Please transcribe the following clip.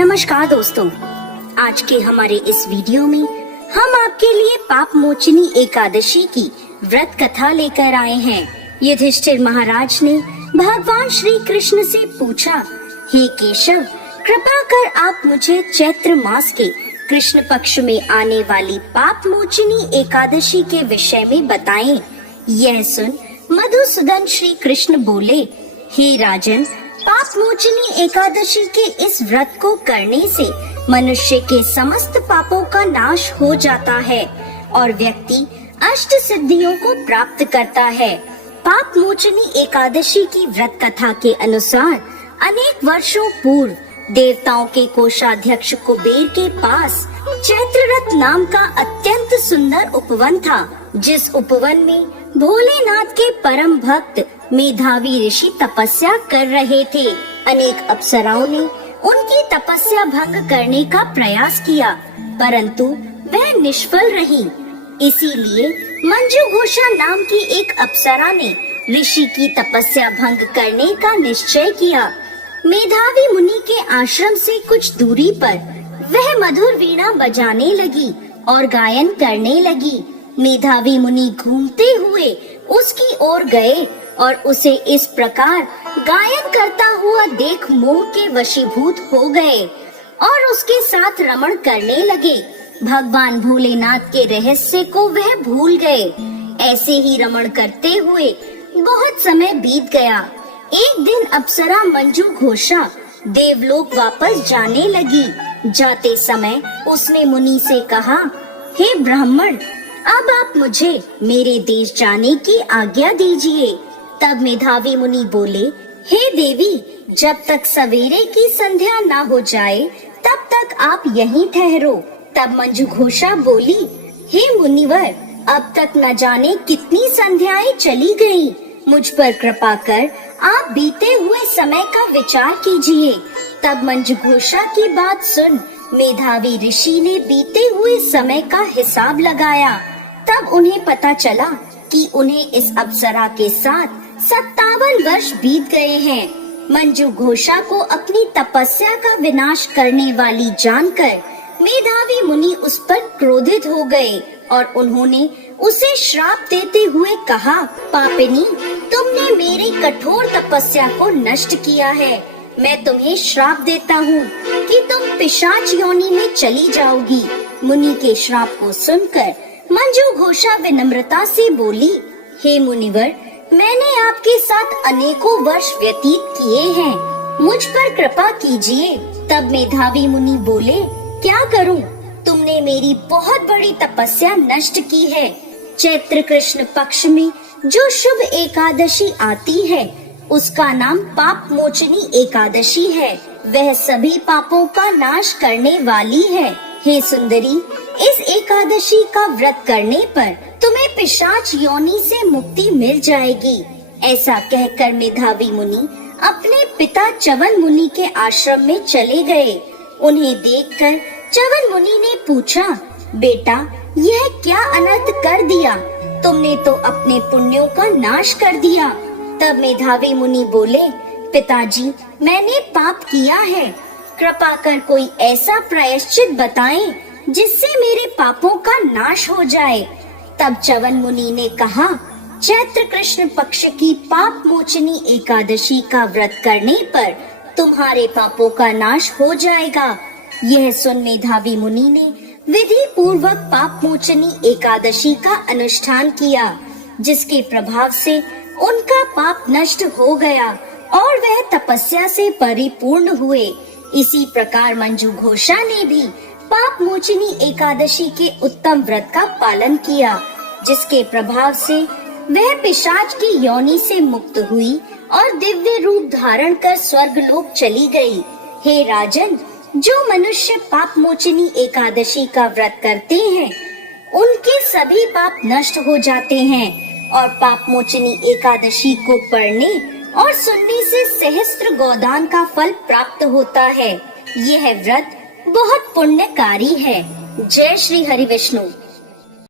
नमस्कार दोस्तों, आज के हमारे इस वीडियो में हम आपके लिए पाप मोचनी एकादशी की व्रत कथा लेकर आए हैं। युधिष्ठिर महाराज ने भगवान श्री कृष्ण से पूछा, हे केशव, कृपा कर आप मुझे चैत्र मास के कृष्ण पक्ष में आने वाली पाप मोचनी एकादशी के विषय में बताएं। यह सुन मधुसूदन श्री कृष्ण बोले, हे राजन, पाप मोचनी एकादशी के इस व्रत को करने से मनुष्य के समस्त पापों का नाश हो जाता है और व्यक्ति अष्ट सिद्धियों को प्राप्त करता है। पाप मोचनी एकादशी की व्रत कथा के अनुसार अनेक वर्षों पूर्व देवताओं के कोषाध्यक्ष कुबेर के पास चैत्ररथ नाम का अत्यंत सुंदर उपवन था, जिस उपवन में भोलेनाथ के परम भक्त मेधावी ऋषि तपस्या कर रहे थे। अनेक अप्सराओं ने उनकी तपस्या भंग करने का प्रयास किया, परंतु वह निष्फल रही। इसीलिए मंजू घोषा नाम की एक अप्सरा ने ऋषि की तपस्या भंग करने का निश्चय किया। मेधावी मुनि के आश्रम से कुछ दूरी पर वह मधुर वीणा बजाने लगी और गायन करने लगी। मेधावी मुनि घूमते हुए उसकी ओर गए और उसे इस प्रकार गायन करता हुआ देख मोह के वशीभूत हो गए और उसके साथ रमण करने लगे। भगवान भोलेनाथ के रहस्य को वह भूल गए। ऐसे ही रमण करते हुए बहुत समय बीत गया। एक दिन अप्सरा मंजू घोषा देवलोक वापस जाने लगी। जाते समय उसने मुनि से कहा, हे ब्राह्मण, अब आप मुझे मेरे देश जाने की आज्ञा दीजिए। तब मेधावी मुनि बोले, हे देवी, जब तक सवेरे की संध्या न हो जाए तब तक आप यहीं ठहरो। तब मंजू घोषा बोली, हे मुनिवर, अब तक न जाने कितनी संध्याएं चली गईं। मुझ पर कृपा कर आप बीते हुए समय का विचार कीजिए। तब मंजू घोषा की बात सुन मेधावी ऋषि ने बीते हुए समय का हिसाब लगाया। तब उन्हें पता चला कि उन्हें इस अप्सरा के साथ 57 वर्ष बीत गए हैं। मंजू घोषा को अपनी तपस्या का विनाश करने वाली जानकर मेधावी मुनि उस पर क्रोधित हो गए और उन्होंने उसे श्राप देते हुए कहा, पापिनी, तुमने मेरी कठोर तपस्या को नष्ट किया है। मैं तुम्हें श्राप देता हूँ कि तुम पिशाच योनि में चली जाओगी। मुनि के श्राप को सुनकर मंजू घोषा विनम्रता से बोली, हे मुनिवर, मैंने आपके साथ अनेकों वर्ष व्यतीत किए हैं, मुझ पर कृपा कीजिए। तब मेधावी मुनि बोले, क्या करूं? तुमने मेरी बहुत बड़ी तपस्या नष्ट की है। चैत्र कृष्ण पक्ष में जो शुभ एकादशी आती है उसका नाम पाप मोचनी एकादशी है। वह सभी पापों का नाश करने वाली है। हे सुंदरी, इस एकादशी का व्रत करने पर तुम्हें पिशाच योनि से मुक्ति मिल जाएगी। ऐसा कहकर मेधावी मुनि अपने पिता च्यवन मुनि के आश्रम में चले गए। उन्हें देखकर च्यवन मुनि ने पूछा, बेटा, यह क्या अनर्थ कर दिया? तुमने तो अपने पुण्यों का नाश कर दिया। तब मेधावी मुनि बोले, पिताजी, मैंने पाप किया है। कृपा कर कोई ऐसा प्रायश्चित बताएं जिससे मेरे पापों का नाश हो जाए। तब च्यवन मुनि ने कहा, चैत्र कृष्ण पक्ष की पाप मोचनी एकादशी का व्रत करने पर तुम्हारे पापों का नाश हो जाएगा। यह सुन मेधावी मुनि ने विधि पूर्वक पाप मोचनी एकादशी का अनुष्ठान किया, जिसके प्रभाव से उनका पाप नष्ट हो गया और वह तपस्या से परिपूर्ण हुए। इसी प्रकार मंजू घोषा ने भी पाप मोचनी एकादशी के उत्तम व्रत का पालन किया, जिसके प्रभाव से वह पिशाच की योनि से मुक्त हुई और दिव्य रूप धारण कर स्वर्ग लोक चली गई। हे राजन, जो मनुष्य पाप मोचनी एकादशी का व्रत करते हैं उनके सभी पाप नष्ट हो जाते हैं और पाप मोचनी एकादशी को पढ़ने और सुनने से सहस्त्र गोदान का फल प्राप्त होता है। यह व्रत बहुत पुण्यकारी है। जय श्री हरि विष्णु।